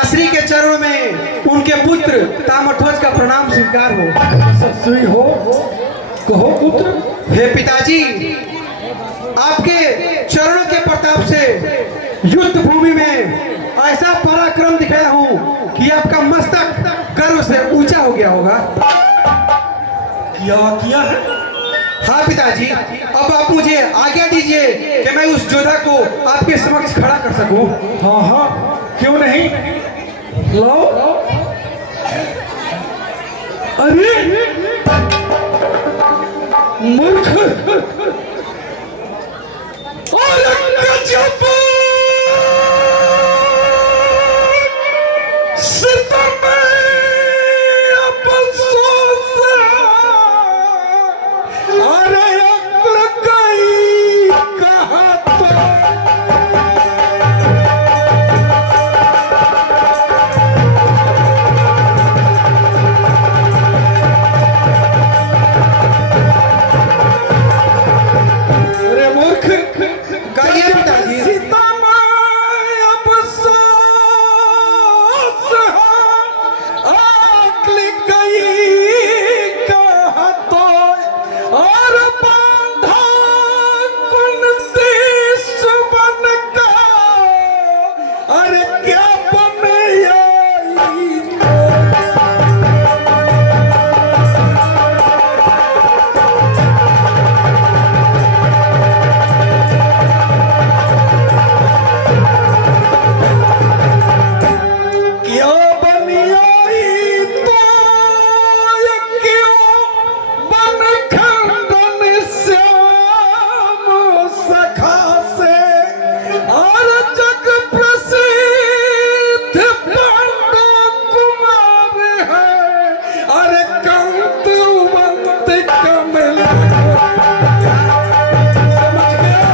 पिताश्री के चरणों में उनके पुत्र ताम्रध्वज का प्रणाम स्वीकार हो। सत्सुई हो, कहो पुत्र। हे पिताजी, आपके चरणों के प्रताप से युद्ध भूमि में ऐसा पराक्रम दिखाया हूँ कि आपका मस्तक गर्व से ऊंचा हो गया होगा। क्या किया है? हाँ पिताजी, अब आप मुझे आज्ञा दीजिए कि मैं उस योद्धा को आपके समक्ष खड़ा कर सकूं। हाँ हाँ, क्यों नहीं, लाओ। अरे मूर्ख, अरे गजब सितम अफसोस, अरे अक्ल गई कहाँ तो। अरे मूर्ख, कहिए पिताजी। सीतामाई अफसोस, अक्ल गई कहाँ तो, और बांधा कुंती सुबन का, अरे क्या बन आई तो। क्यों बन आई तो, ये क्यों बन खंडन श्याम सखा से, और जग प्रसिद्ध पांडु कुमार है, अरे कौतुवंत कमल। समझ गया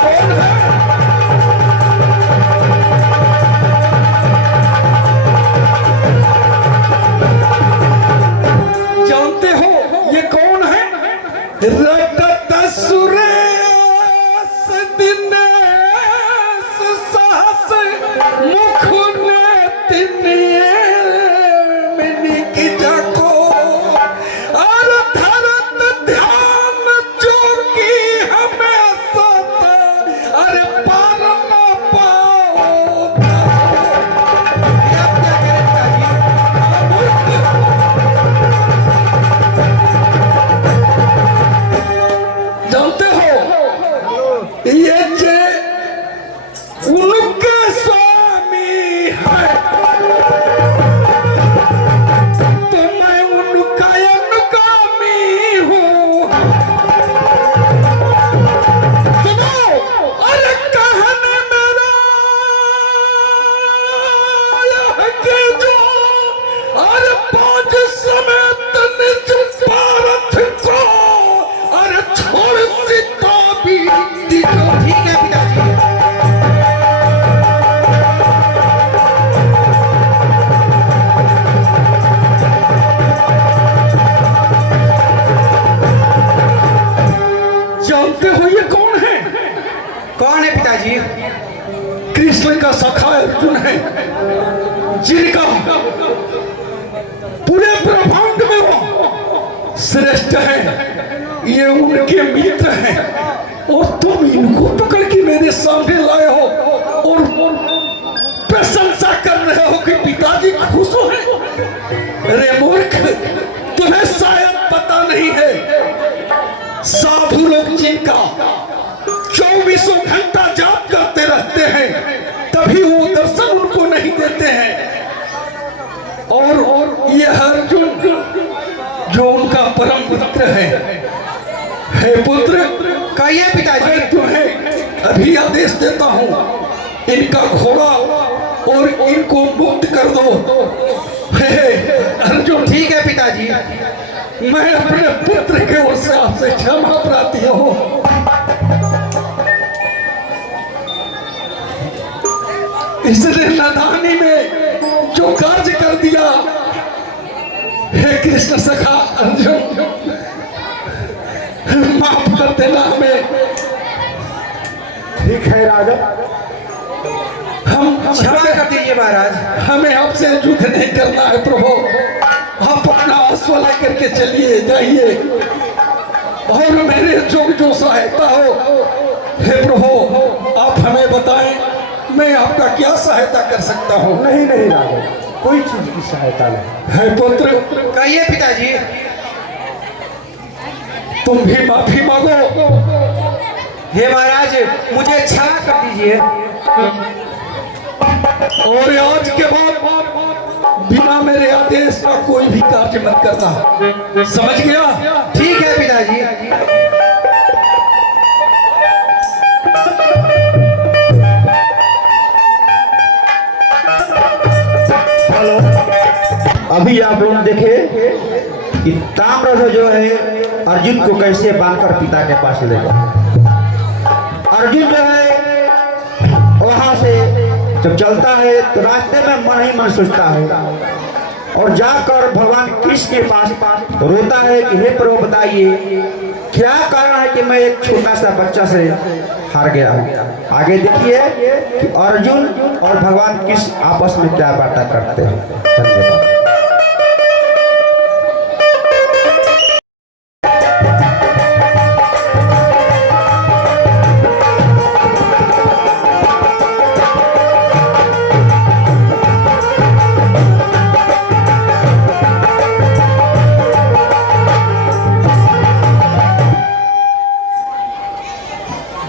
कौन है? जानते हो ये कौन है? रटत सुरेश दिनेश सहस मुख नेतिनिये मिनी की जाको, और धरत ध्यान जो की हमें सता, अरे पार न पाओ। ये आप क्या कह रहे हैं पिताजी? जानते हो ये जे उनके स्वामी है, तो मैं उनका अनुगामी हूँ। सुनो, अरे कहने मेरा यह कि जो, अरे फौज समेत निज भारत को, अरे छोड़ सीता भी दीजो। ठीक है पिताजी। जानते हो ये कौन है? कौन है पिताजी? कृष्ण का सखा अर्जुन है, जिनका पूरे ब्रह्मांड में वो श्रेष्ठ है। ये उनके मित्र हैं, और तुम इनको पकड़ के मेरे सामने लाए हो और प्रशंसा कर रहे हो कि पिताजी खुश हो हैं। अरे मूर्ख, तुम्हें शायद पता नहीं है, साधु लोग जिनका 24 घंटा जाप करते रहते हैं, तभी वो दर्शन उनको नहीं देते हैं। और ये अर्जुन जो उनका परम मित्र है, हे पुत्र, कहिए पिताजी। मैं तुम्हें अभी आदेश देता हूँ, इनका घोड़ा और इनको मुक्त कर दो। हे अर्जुन। ठीक है पिताजी। मैं अपने पुत्र के ओर से आपसे क्षमा प्रार्थी हूँ। इसने नादानी में जो कार्य कर दिया, हे कृष्ण सखा अर्जुन, माफ कर देना हमें। ठीक है राजा, हम क्षमा कर दीजिए महाराज। हमें आपसे युद्ध नहीं करना है प्रभु। आप अपना अश्व लेकर के चलिए जाइए और मेरे जो सहायता हो, हे प्रभु आप हमें बताएं मैं आपका क्या सहायता कर सकता हूँ। नहीं नहीं राघव, कोई चीज की सहायता नहीं। हे पुत्र, कहिए पिताजी। तुम भी माफी मांगो। हे महाराज, मुझे क्षमा कर दीजिए। और आज के बाद बिना मेरे आदेश का कोई भी कार्य मत करना, समझ गया? ठीक है पिताजी। अभी आप लोग देखे कि ताम्रध्वज जो है अर्जुन को कैसे बांधकर पिता के पास ले गया। अर्जुन जो है वहां से जब चलता है तो रास्ते में मन ही मन सोचता है और जाकर भगवान कृष्ण के पास रोता है कि हे प्रभु बताइए क्या कारण है कि मैं एक छोटा सा बच्चा से हार गया हूँ। आगे देखिए कि अर्जुन और भगवान कृष्ण आपस में क्या बातें करते हैं। धन्यवाद।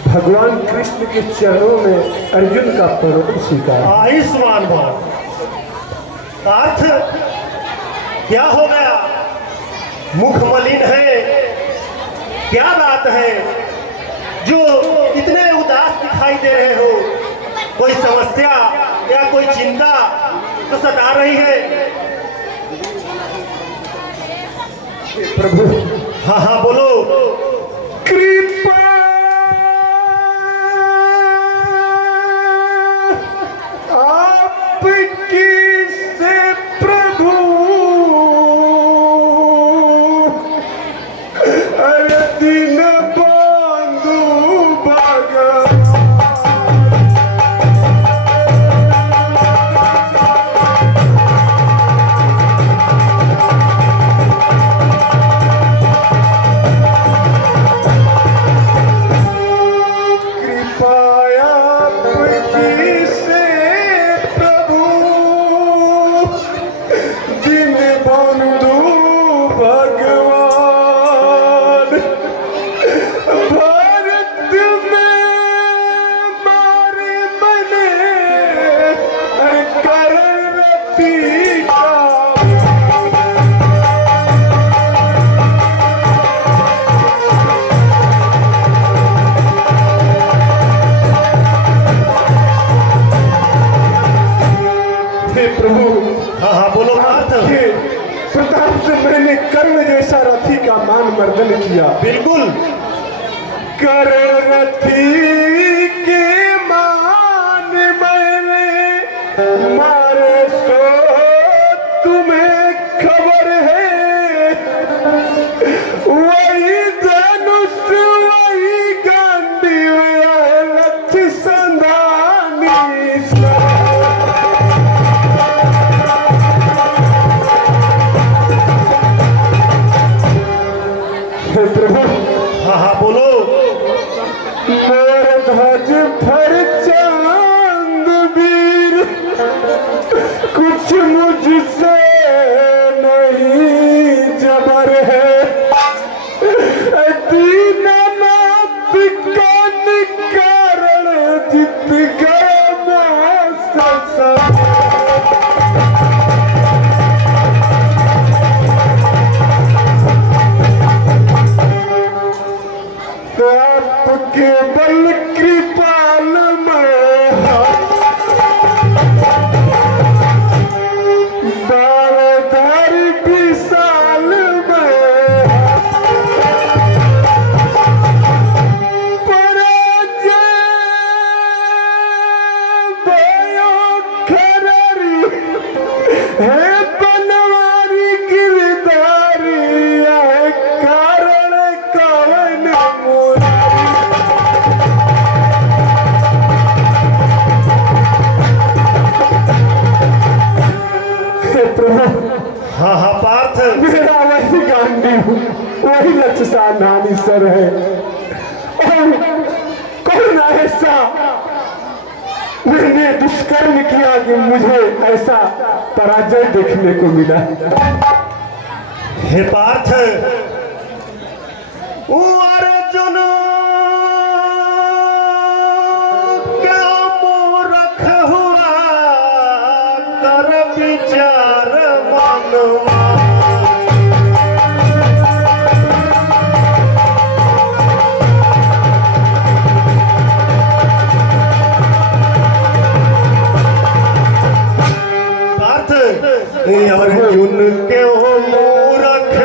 भगवान कृष्ण के चरणों में अर्जुन का प्रणव स्वीकार। आयुष्मान भव। अर्थ क्या हो गया? मुख मलिन है, क्या बात है जो इतने उदास दिखाई दे रहे हो? कोई समस्या या कोई चिंता तो सता रही है? प्रभु। हाँ हाँ बोलो। कृपा आपकी से प्रभु, अरे दिन बंधु भगवान। प्रताप से मैंने कर्ण जैसा रथी का मान मर्दन किया। बिल्कुल। कर्ण रथी के मान मैंने मारे सो तुम्हें खबर है। वही धनुष वही गांडीव लक्ष संधानी। प्रभु। हाँ हाँ बोलो। मोर ध्वज फर चांद वीर, कुछ मुझसे नहीं जबर है। वही लक्षसा नानीसर है। और कौन ऐसा मैंने दुष्कर्म किया कि मुझे ऐसा पराजय देखने को मिला। हे पार्थ, अर्जुन क्या मूर्ख हुआ, कर विचार मनवा। पार्थ, अर्जुन क्यों मूर्ख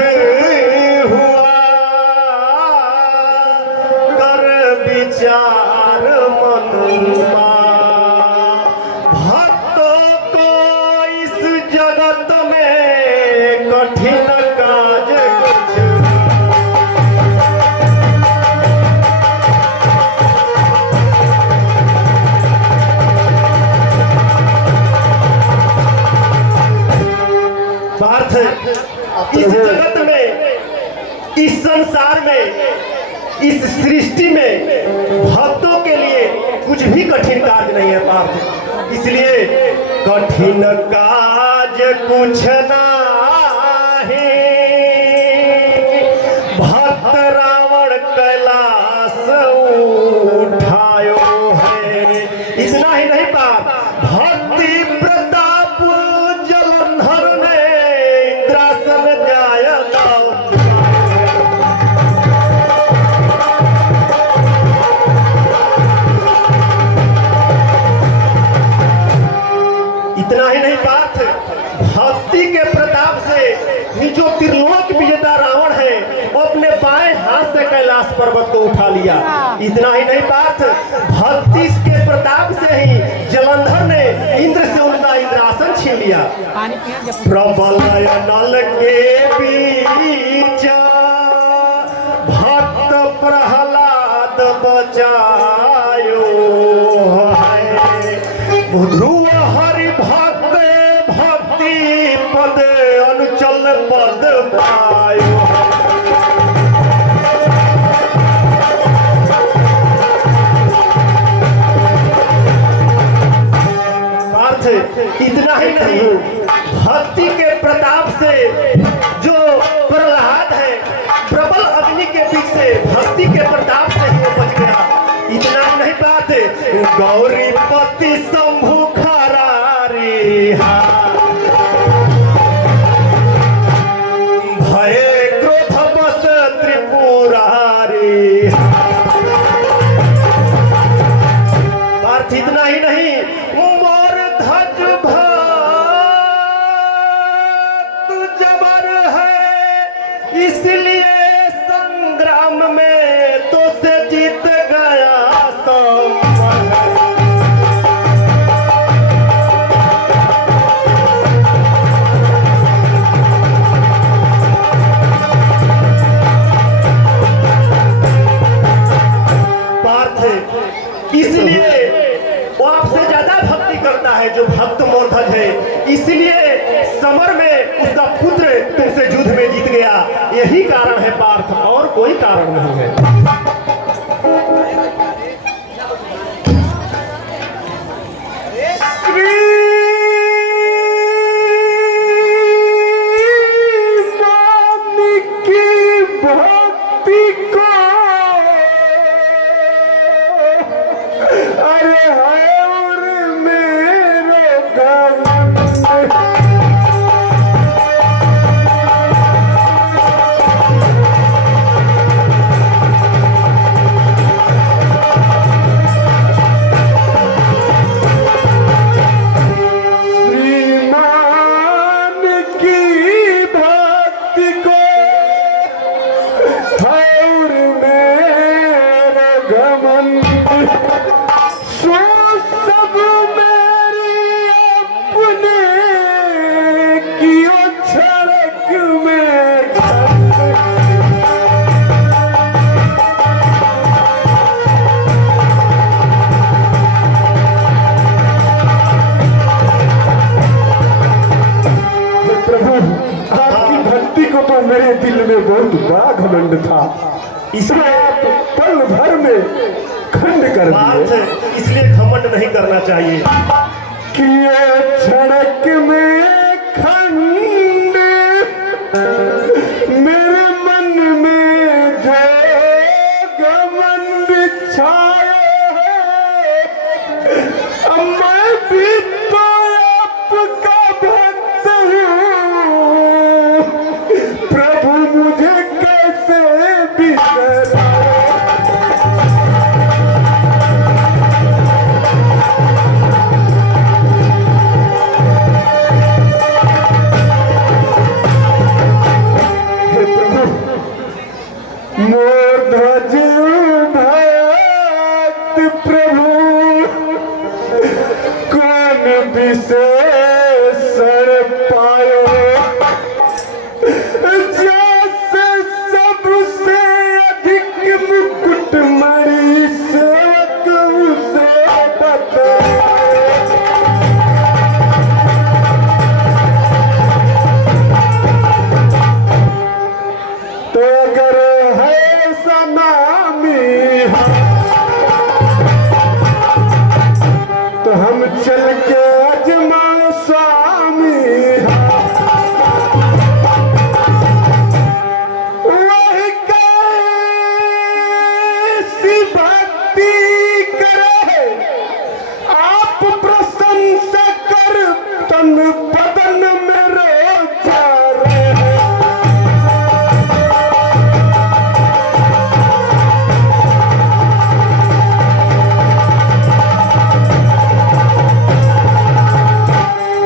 हुआ, कर विचार मनवा। भक्तों को इस जगत में कठिन काज कुछ। पार्थ, इस जगत में, इस संसार में, इस सृष्टि में भक्तों के लिए कुछ भी कठिन कार्य नहीं है पार्थ। इसलिए कठिन काज कुछ नहीं, भक्त रावण कैलाश उठायो है। इतना ही नहीं पार्थ, भक्ति प्रताप जलंधर ने इंद्रासन जाय दाओ। इतना ही नहीं पार्थ, भक्ति के प्रताप से जो त्रिलोक विजेता रावण है वो अपने बाएं हाथ से कैलाश पर्वत को उठा लिया। इतना ही नहीं पार्थ, भक्ति के प्रताप से ही जलंधर ने इंद्र से उनका इंद्रासन छीन लिया। प्रबल नल के बीच भक्त प्रहलाद बचायो है। ध्रुव हरि भक्त भक्ति पद अनुचल पद पायो। पार्थ, इतना ही नहीं, भक्ति के प्रताप से जो प्रहलाद है प्रबल अग्नि के बीच से भक्ति के प्रताप से ही वो बच गया। इतना ही नहीं पार्थ, गौरीपति शंभु खरारी भय क्रोध बस त्रिपुरारी। पार्थ, इतना ही नहीं, मोर ध्वज भक्त जबर है, इसलिए संग्राम में तो से जीत गया पार्थ। इसलिए वो आपसे ज्यादा भक्ति करता है जो भक्त मोरध्वज है, इसलिए समर में उसका पुत्र तुमसे युद्ध में जीत गया। यही कारण है पार्थ, और कोई कारण नहीं है। भक्ति को अरे है और मेरे बड़ा घमंड था, इसलिए आप पल भर में खंड कर पार्थ दिए। इसलिए घमंड नहीं करना चाहिए। कि ये सड़क में खंड मेरे मन में जो घमंड छाया है, अब मैं भी तो आपका भक्त हूँ, प्रभु मुझे कैसे बिसराए। हे प्रभु, मोर ध्वज भक्त प्रभु, कौन विशेषण पायो, जैसे सबसे अधिक मुकुटमणि सेवक उसे बताए। तो अगर है सनामी तो हम चल के अजमा स्वामी, वही कैसी भक्ति करे, आप प्रशंसा कर तन बदन में रोजा रहे।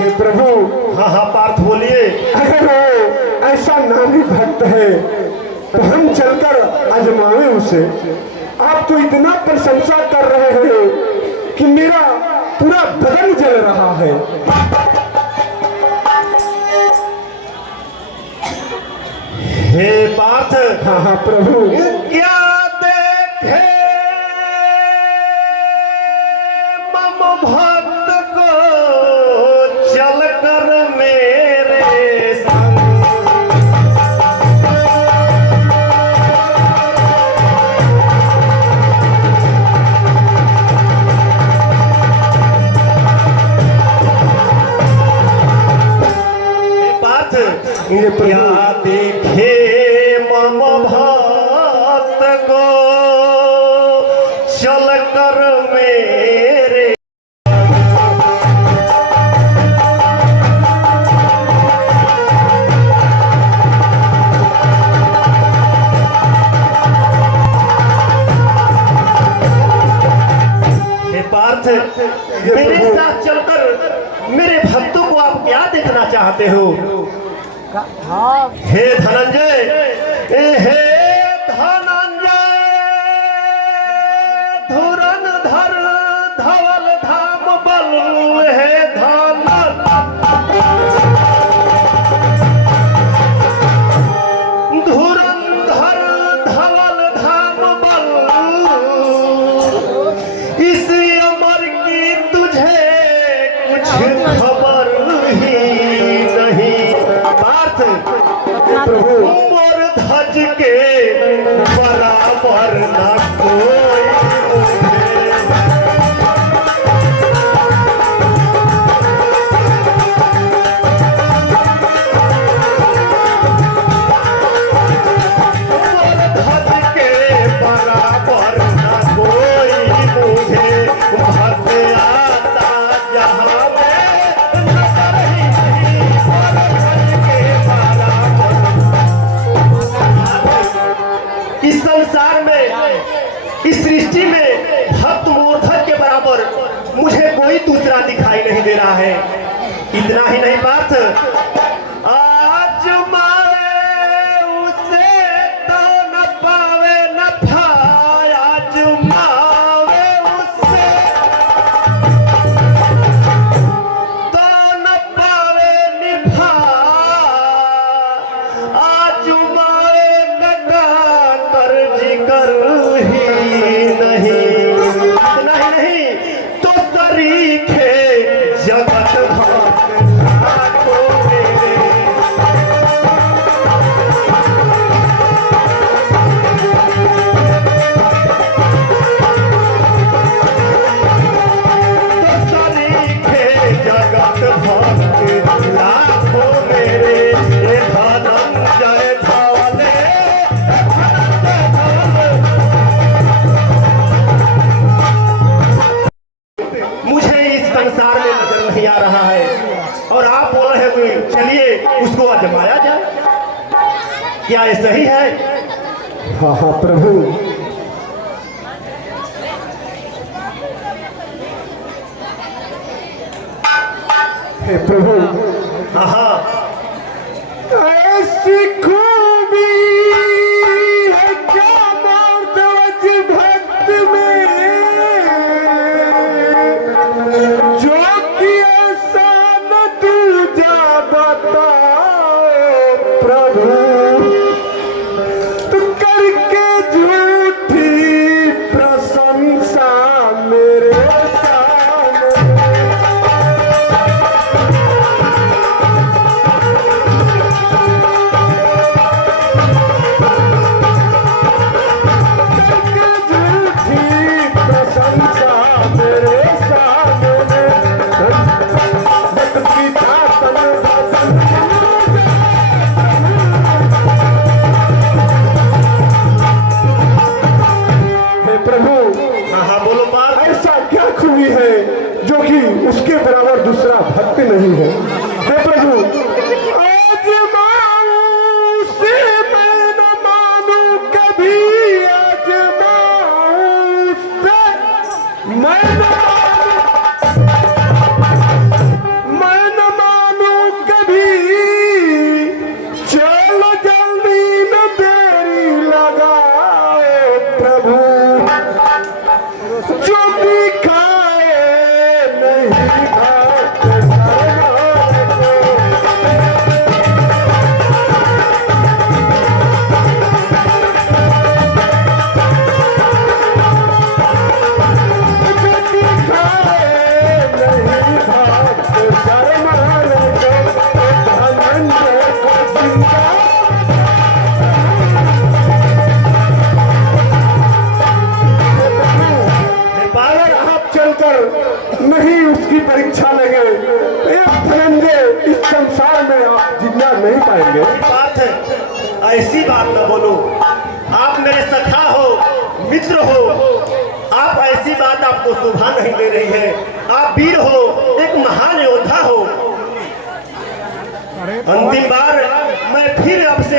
हे प्रभु, हाँ हाँ पार्थ बोलिए। अगर वो ऐसा नामी भक्त है तो हम चलकर आजमावे उसे। आप तो इतना प्रशंसा कर रहे हैं कि मेरा पूरा बदन जल रहा है। हे पार्थ, हाँ हाँ प्रभु, क्या देखे मम भक्त को चल कर मेरे संग। हे पार्थ, ये प्रभु, क्या देखे मम भक्त को चल कर मेरे। हे पार्थ, मेरे साथ चलकर मेरे भक्तों को आप क्या देखना चाहते हो? हे धनंजय, हे धनंजय, धुरंधर धवल धाम बल, हे धन धुरंधर धवल धाम बल, इस अमर की तुझे कुछ खबर ही नहीं। पार्थ, प्रभु, मोर ध्वज के बराबर न कोई उठे। मोर ध्वज के बराबर न कोई मुझे भक्त आता जहाँ में नजर ही नहीं। मोर ध्वज के बराबर इस संसार में, इस सृष्टि में भक्त मूर्धज के बराबर मुझे कोई दूसरा दिखाई नहीं दे रहा है। इतना ही नहीं पार्थ, आज मारे उसे तो न पावे न भाई, आज मावे उसे तो न पावे निभा, आज मावे लगा कर जिगर ही नहीं। नहीं तो सरीखे जगत भक्त ठाकुर चलिए उसको आजमाया जाए। क्या ये सही है? हाँ हाँ प्रभु, हे प्रभु, हाँ हाँ, ऐसी खूबी है क्या मर्दवज भक्त में, जो कि ऐसा न दूजा बताओ प्रभु, तो करके झूठी प्रशंसा मेरे सामने। हाँ हाँ, बोलो बात। ऐसा क्या खूबी है जो कि उसके बराबर दूसरा भक्त नहीं है? हे प्रभु, आजमाऊं से मैं न मानूं कभी, आजमाऊं से मैं न मानूं कभी, चलो जल्दी न देरी लगाओ प्रभु, जो भी खाए नहीं खाते जो भी खाए नहीं खाते शर्माने को, धनंजय को जिंदा अगर आप चलकर नहीं उसकी परीक्षा लेंगे, एक धनंजय इस संसार में आप जिंदा नहीं पाएंगे। बात है, ऐसी बात न बोलो। आप मेरे सखा हो, मित्र हो, आप ऐसी बात आपको शोभा नहीं दे रही है। आप वीर हो, एक महान योद्धा हो। अंतिम बार मैं फिर आपसे